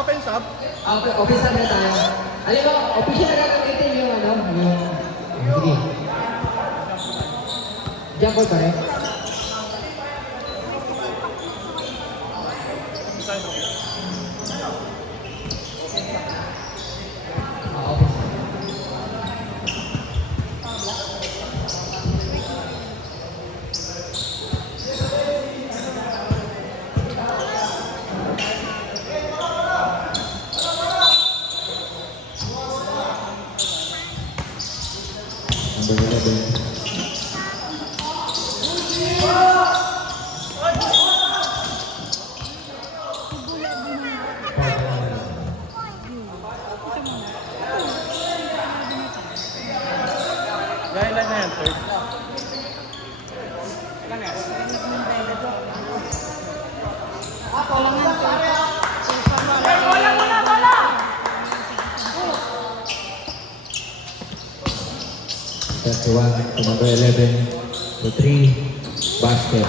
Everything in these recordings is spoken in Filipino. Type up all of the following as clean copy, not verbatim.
open sub. Okay, open sub na tayo. Alam mo, official na gagamitin yung ano, yung... Sige. Diyan po pare. Gaya lang na yan, third. That's the one to number 11, the 3, basket.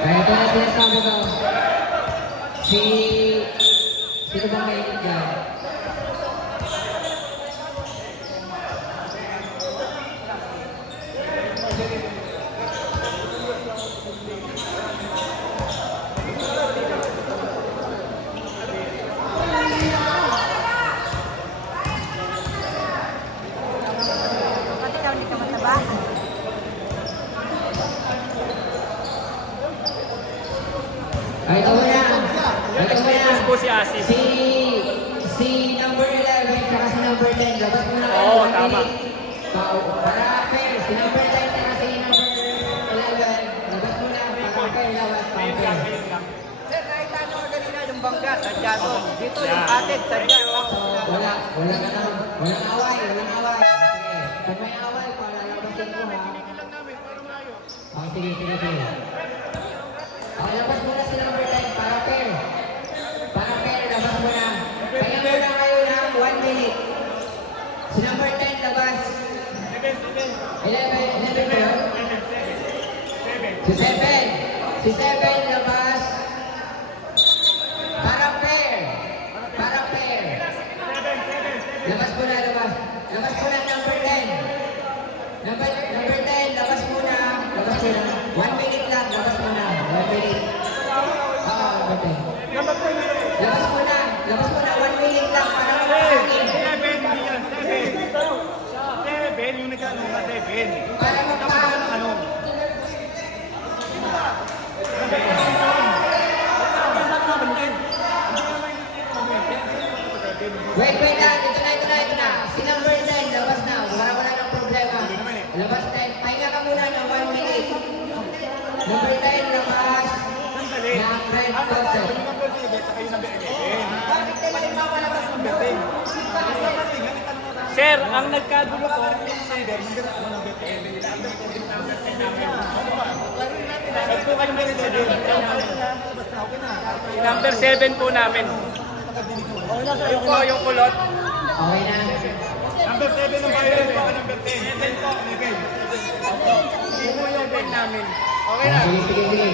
Kaya ito na sinasabi ko, sino bang mainit dyan? Ay, ito mo na. Ito mo na. po si Asi. Si number 11 saka si number 10. Labas mo na kayo. Oo, tama. Para pair. Si number 10 saka si number 11. Labas mo na. Para pair. Labas. Sir, nakita nyo kanina yung bangga, sadya to. Dito yung atid, sadya. Wala walang away. Walang away. Sige. Pag may away, para labasin ko ha. Okay, sige. Okay, labas mo na si number 10 para pair. Para pair, labas mo na. Kaya mo na kayo ng 1 minute. Si number 10, labas. 11 ba yun? Si 7, labas. Para pair. Para pair. Labas mo na, labas. Labas mo na number 10. Number 10, labas mo na. Labas mo na. 1 minute lang, labas mo na. 1 minute. Oo, number 10. Labas mo na. Labas mo na. 1 minute lang para makakain. 7, yung nagkano ka 7. Para makakain. Ano? Wait lang. Ito na. Si number 10, labas na. Wala ng problema. Labas 10. Pahinga ka muna ng 1 minute. Number 10, labas. Ng red closet. Bakit kayo yung mawalabas ng gabi? Sir, ang nagkagulo po, number 7 po namin. Yung po, yung kulot. Okay na. Number 7 ang bayan po, number 10. 7 po, Miguel. Yung po yung bag namin. Okay na. Sige.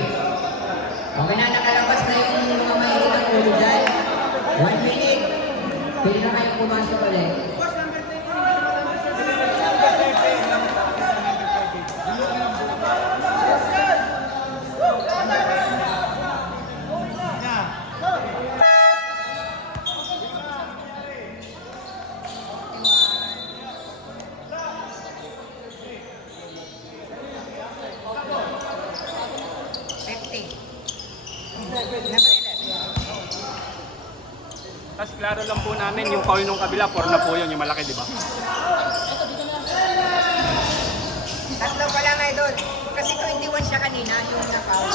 Okay na, nakalabas na yung mga mahilig ng ulo dyan. 1 minute. Pwede na kayong pumasok ulit. Tapos klaro lang po namin, yung foul nung kabila, 4 na po yun, yung malaki, di ba? Tatlo pa lang ay doon. Kasi 21 siya kanina, yung nakaw.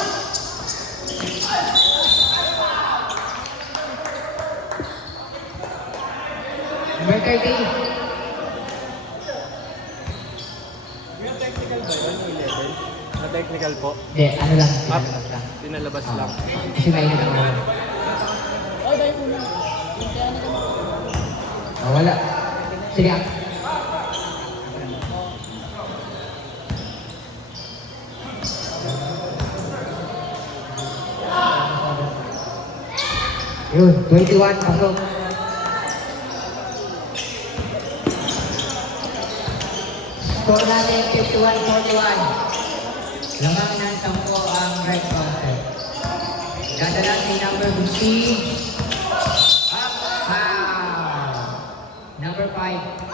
Number 30. Yung technical ba yun, yung 11? Na-technical po? Hindi, ano lang. Up. Pinalabas lang. Pinalabas lang. Kasi mainit ang ulo. Ay, dahil una. Yung kaya na Wala. Sige. Yun, 21, pasok. Score natin, 51-41. Lamang ng 10 ang red counter. Dadala si number 15. Up, foul. Number 5.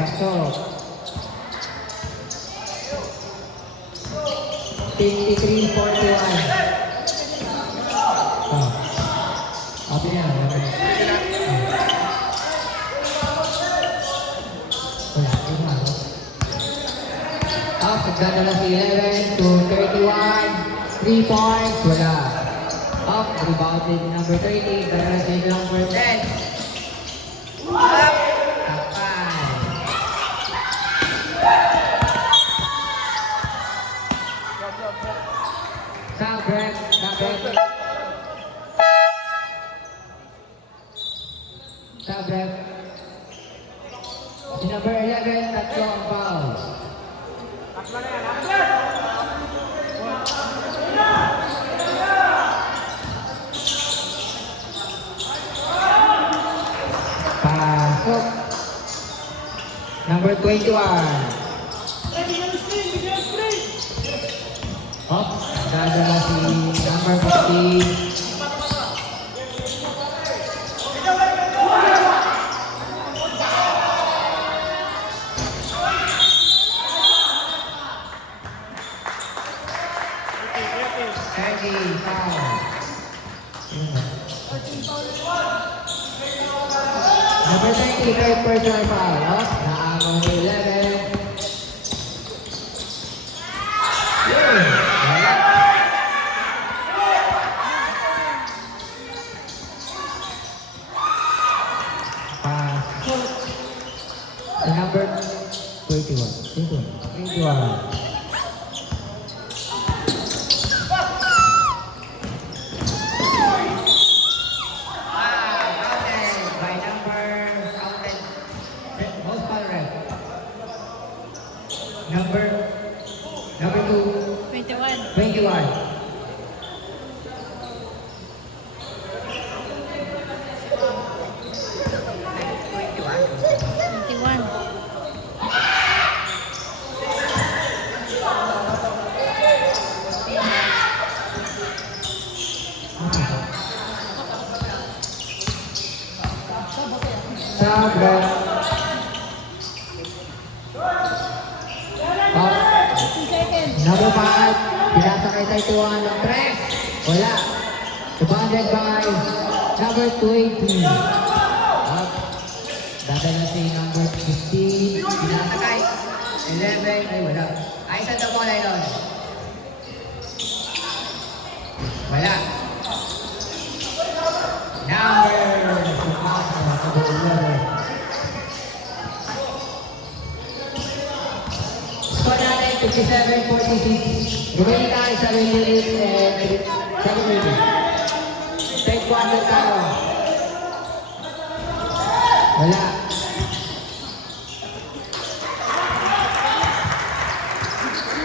Pasok. 53-41. Abi na. Wala. Pagdadala si 11 to 31. 3 points. Wala. Up. Rebounded number 30. Dadala si number 10. Up. Sabrek. Si number 11, tatlo ang foul. Pasok. Number 21. Up. Dadala si number 15. Number 20, third personal foul. Naamong 11. Pasok. Number 21. Number 2. 21. Sabrek. Number 5, pinasakay sa ituan ng 3. Wala. Rebounded by number 20. Up. Dadala si number 15. Pinasakay. 11. Ay, wala. Ay, sa double island. Wala. Number 57-46. Remaining time 7 minutes and 7 minutes. Take quarter tayo. Wala.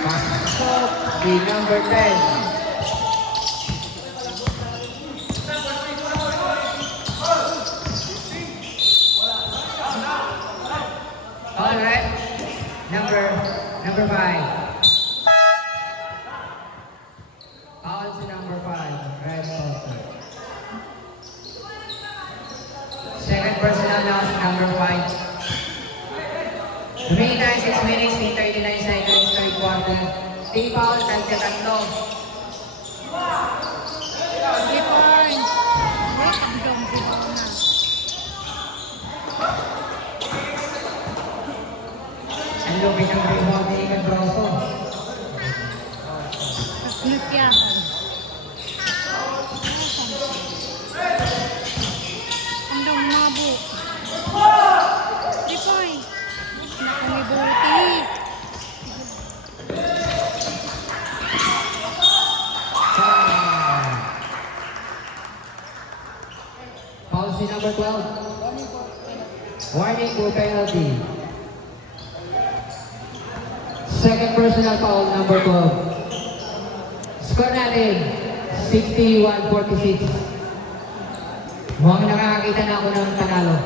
Pasok si number 10. Alright. Number 5. Foul si number 5. Red Potter. Second personal now si number 5. Remaining time 6 minutes, 39 seconds, third quarter. Team foul, tatlo. Ang lupit ng rebound ni Ikan Broso. Lupian. Ang daw mabo. 3 points. Nakumibuti. Foul si number 12. Warning for penalty. Second personal foul, number 12. Score natin, 61-46. Mukhang nakakakita na ako ng panalo.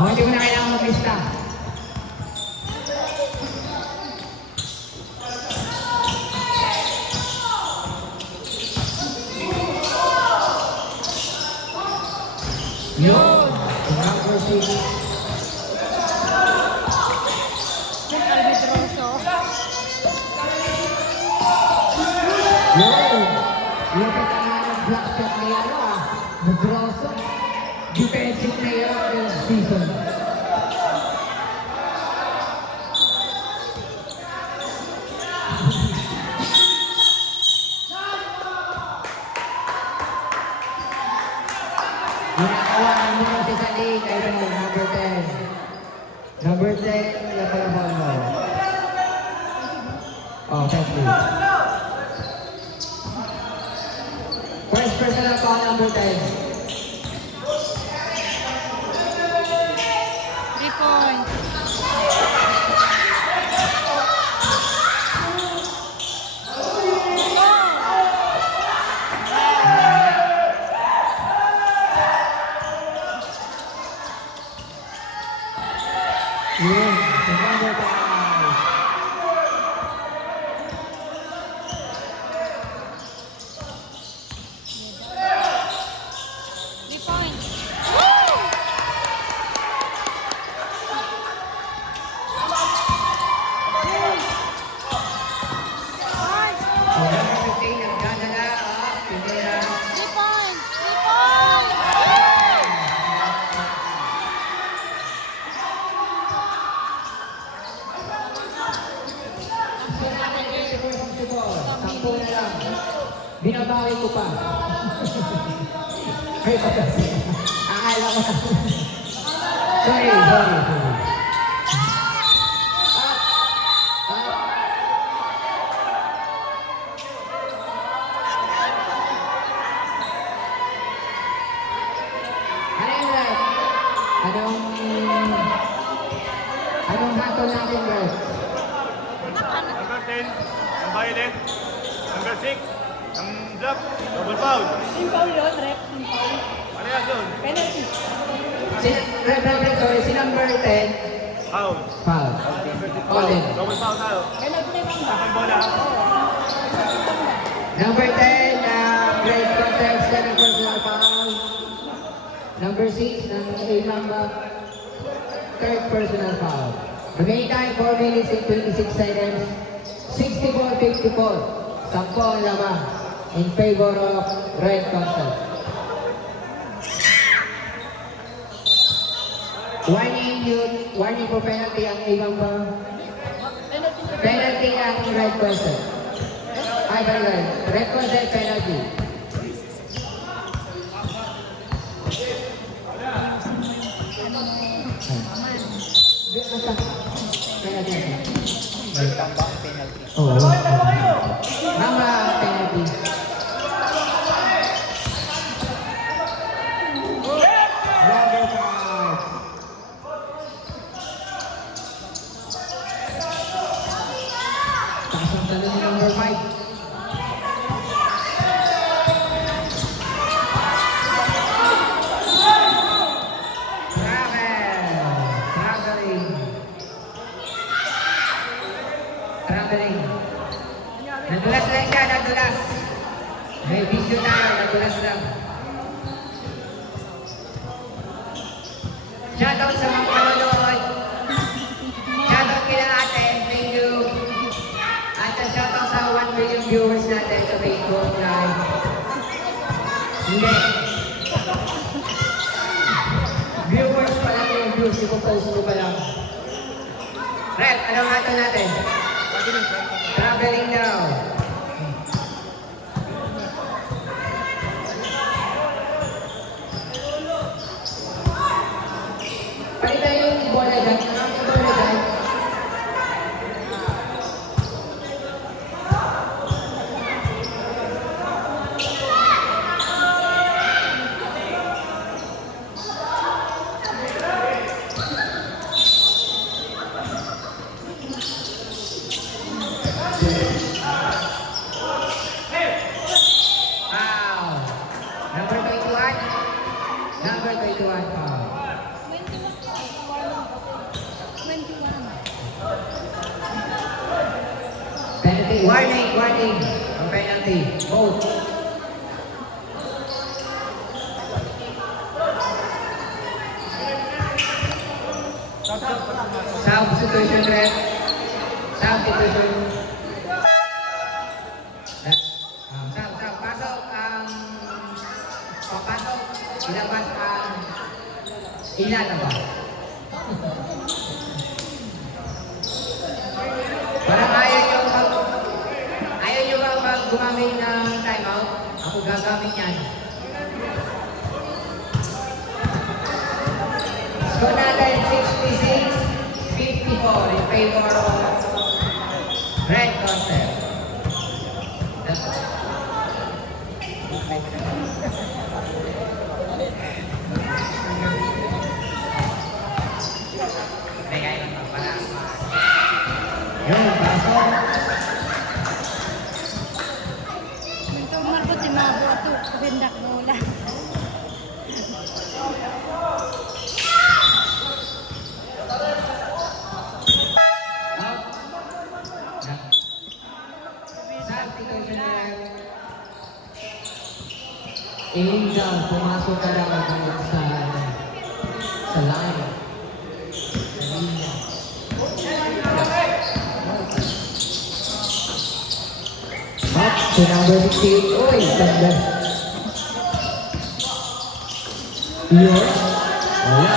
Oh, hindi ko na kailangan mag-lista. Yun! Number 6. Albedroso. Yun! Yung katangan ng black shot na yan, Medroso. Defensive player of the season. Ginagawa ng mga si Salik, I know, number 10. Number 10, yung palabang mo. Oh, thank you. First personal foul, number 10. 3 points. Yun, si number 5. 3 points. So, number 15, nagdadala, Pinera. 3 points. 3 points. Sampo na lang. Binabawi ko pa. Ay, kasi. Akala ko na. Sorry. Ano yung red? Anong hatol natin, red? Number 10, ang violet. Number 6, ang black, double foul. Yung foul yun, rep. Ano yan doon? Penalty. Si number 10, Foul. foul. Olin. Double foul tayo. Penalty na yung bangga. Ang bola. Number 10, grade contact, second personal foul. Number 6, ng Imamba, third personal foul. Remaining time, 4 minutes and 26 seconds. 64-54. Sampo ang lamang in favor of red contact. Warning for penalty ang Imamba. Penalty ang red contact. Ay, balik. Red contact penalty. Tambang penalty. Oo. Tama, penalty. Number 5. Taas ang talo ni number 5. Traveling. Nadulas lang siya, nadulas. May video tayo, nadulas lang. Shoutout sa mga panonood. Shoutout kila ate, thank you. At shoutout sa 1 million viewers natin sa Facebook Live. Hindi. Viewers pa lang yung views, ipopost ko pa lang. Rep, anong ato natin? Traveling daw. Palitan yung bola dyan. Ang bola dyan. Foul. Number 21. Number 21 foul. 21. Penalty. Warning. Warning. O penalty. Both. Substitution ref. Substitution. Pasok ang papasok. Ilabas ang ilalabas. Parang ayaw nyo ba gumamit ng timeout? Ako gagamit yan. Score natin 66-54 in favor of Red Concept. Yun, pasok. Ito Marco di mabuto. Bendak bola. Substitution ref. Angel, pumasok ka lang agad sa line. Sa linya. Up to number 16. Uy, ganda. Yun. Wala.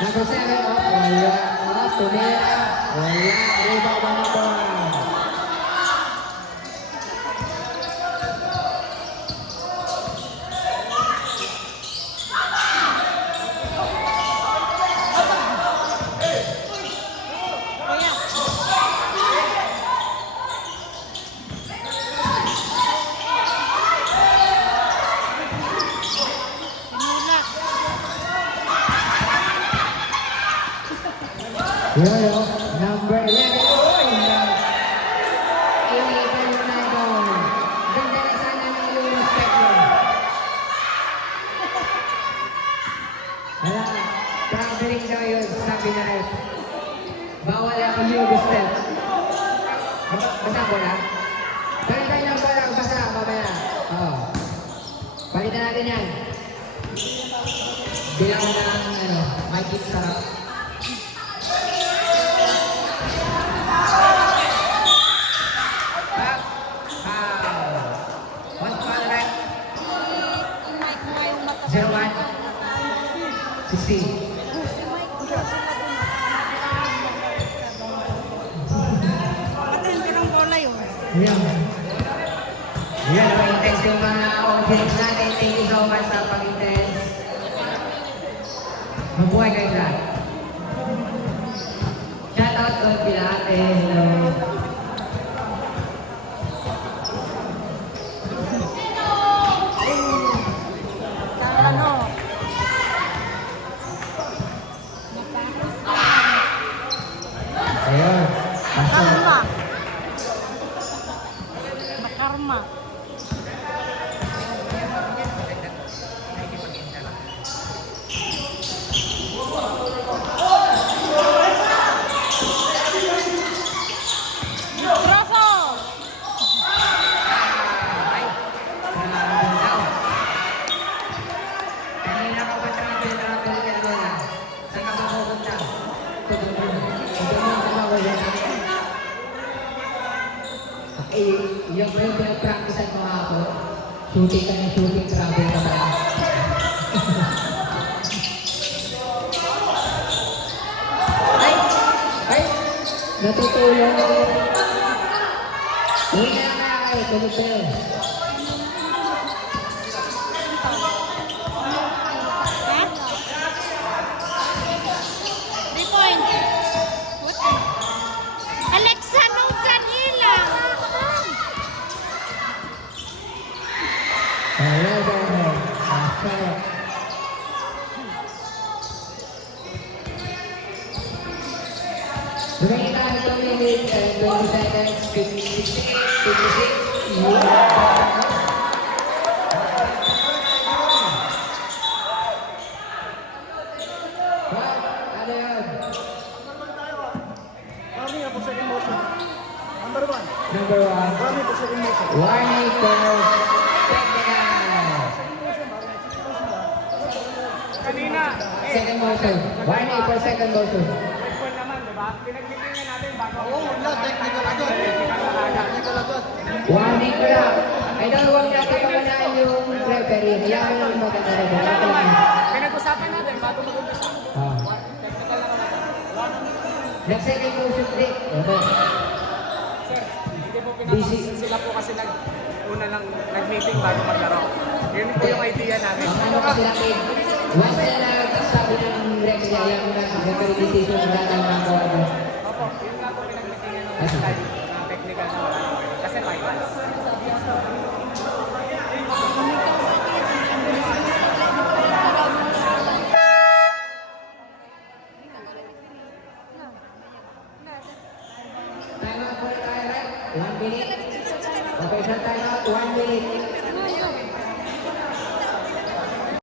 Number 7. Oh, wala. Tumira. Wala. Rebound ba number 1? Kuya. Tinulak. Yun, oh. Number 11. Uy, illegal na ito. Ganda na sana ng iyong spectrum. Wala. Traveling daw yun, sabi na ref. Bawal ako yung step. Basa ko na. Palitan lang bola, basa, mamaya. Oo. Palitan natin yan. Bilang ng, may kick sarap. One foul right. Mike na yung mata. 0-1. 16. Matindi ng bola yun. Yan. Yan, naka-intense yung mga audience natin. Thank you so much sa pag-intense. Mabuhay kayo lahat. Shout out to Pilate. Hello. Sa ano? Ayun. Pasok. Karma. Makarma. Bravo! Ay. Daw. Kanina ka ba travel ka doon? Saan ka ba pupunta? Yung ba yung pinag-practicean mo ako? Shooting ka ng shooting, travel ka ba? Ay! Ay! natutulong. Uwi na lang kayo, tulog kayo. Ha? 3 point. Alexa, nung kanila. Remaining time 2 minutes and 20 seconds, 56, 56. Ano yun? Kami nga po sa emotion. Number 1. Number 1. Kami po sa emotion. Warning for technical. Kanina, Second motion. Warning for second motion. Baseball naman, di ba? Pinagtitingnan natin bago. Oo, wala. Technical agad. Technical agad. Warning ko lang. Ay, huwag natin pagkanaan yung referee. Hayaan mo yung maganda rin. Wala naman. Pinag-usapan natin bago mag-umpisa. Technical na naman. Next second motion, Dick. Okay. Sir, hindi po pinapakita sila po kasi una lang nag-meeting bago maglaro. Yun po yung idea namin. Ang ano kasi natin, once na nagsabi ng referee, ayaw mo na referee decision wala na mga kawan. Opo, yun nga po pinag-meetingan ng study, ng technical na wala naman. Kasi finals. Time out for tayo, right? 1 minute. Okay, sir, time out. 1 minute.